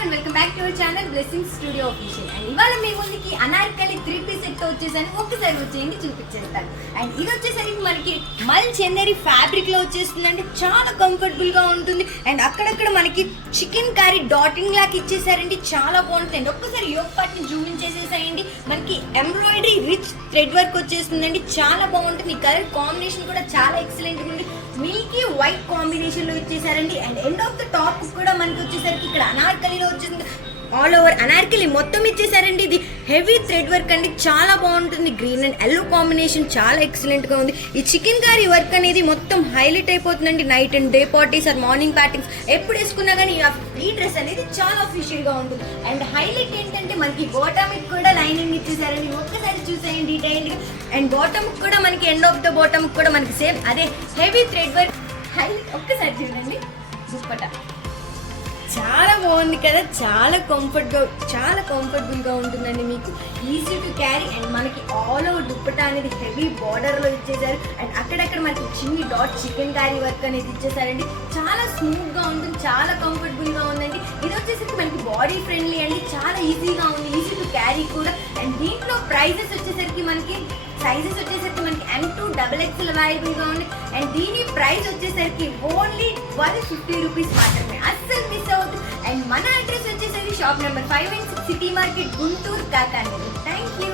And welcome back to our channel blessing studio official. And ఇవాళ మీ ముందుకి Anarkali 3-piece set వచ్చేసరికి ఒక్కసారి వచ్చేయండి చూపించేస్తాను. అండ్ ఇది వచ్చేసరికి మనకి మల్ చెన్నరి ఫ్యాబ్రిక్ లో వచ్చేస్తుందండి. చాలా కంఫర్టబుల్ గా ఉంటుంది. అండ్ అక్కడక్కడ మనకి చికెన్ కర్రీ డాటింగ్ లాగా ఇచ్చేసారండి. చాలా బాగుంటుంది. ఒక్కసారి యోగ్ పార్ట్ ని జూమ్ చేసేసాయండి. మనకి ఎంబ్రాయిడరీ రిచ్ థ్రెడ్ వర్క్ వచ్చేస్తుందండి. చాలా బాగుంటుంది. ఈ కలర్ కాంబినేషన్ కూడా చాలా ఎక్సలెంట్ ఉంది. మిల్కీ వైట్ కాంబినేషన్ లో ఇచ్చేసారండి. And end of the top కూడా మనకి వచ్చేసరికి ఇక్కడ అనార్కలిలో వచ్చేసింది. ఆల్ ఓవర్ అనార్కలి మొత్తం ఇచ్చేసారండి. ఇది హెవీ థ్రెడ్ వర్క్ అండి. చాలా బాగుంటుంది. గ్రీన్ అండ్ ఎల్లో కాంబినేషన్ చాలా ఎక్సలెంట్ గా ఉంది. ఈ చికెన్ కర్రీ వర్క్ అనేది మొత్తం హైలైట్ అయిపోతుందండి. Night and day parties or morning parties ఎప్పుడు వేసుకున్నా కానీ ఈ డ్రెస్ అనేది చాలా అఫీషియల్ గా ఉంటుంది. అండ్ హైలైట్ ఏంటంటే మనకి బాటమ్ కూడా లైనింగ్ ఇచ్చేసారండి. ఒక్కసారి చూసేయండి డీటెయిల్ గా. అండ్ బాటమ్ కూడా మనకి ఎండ్ ఆఫ్ ద బాటమ్ కూడా మనకి సేమ్ అదే హెవీ థ్రెడ్ వర్క్ హైలైట్. ఒక్కసారి చూడండి దుప్పట చాలా బాగుంది కదా. చాలా కంఫర్టబుల్ గా ఉంటుందండి. మీకు ఈజీ టు క్యారీ. అండ్ మనకి ఆల్ ఓవర్ దుప్పట అనేది హెవీ బార్డర్ లో ఇచ్చేసారు. అండ్ అక్కడక్కడ మనకి చిన్ని డాట్ చికెన్ కర్రీ వర్క్ అనేది ఇచ్చేసారండి. చాలా స్మూత్ గా ఉంటుంది. చాలా కంఫర్టబుల్ గా ఉందండి. ఇది వచ్చేసరికి మనకి బాడీ ఫ్రెండ్లీ అండి. చాలా ఈజీగా ఉంది. ఈజీ టు క్యారీ కూడా. అండ్ దీంట్లో ప్రైజెస్ వచ్చేసరికి మనకి సైజెస్ వచ్చేసరికి మనకి M2 XXL అవైలబుల్ గా ఉంది. అండ్ దీని ప్రైస్ వచ్చేసరికి ఓన్లీ 150 రూపీస్ మాత్రమే. అస్సలు మిస్ అవుతుంది. అండ్ మన అడ్రస్ వచ్చేసరికి shop number 5 city market, Guntur, Kakani. Thank you.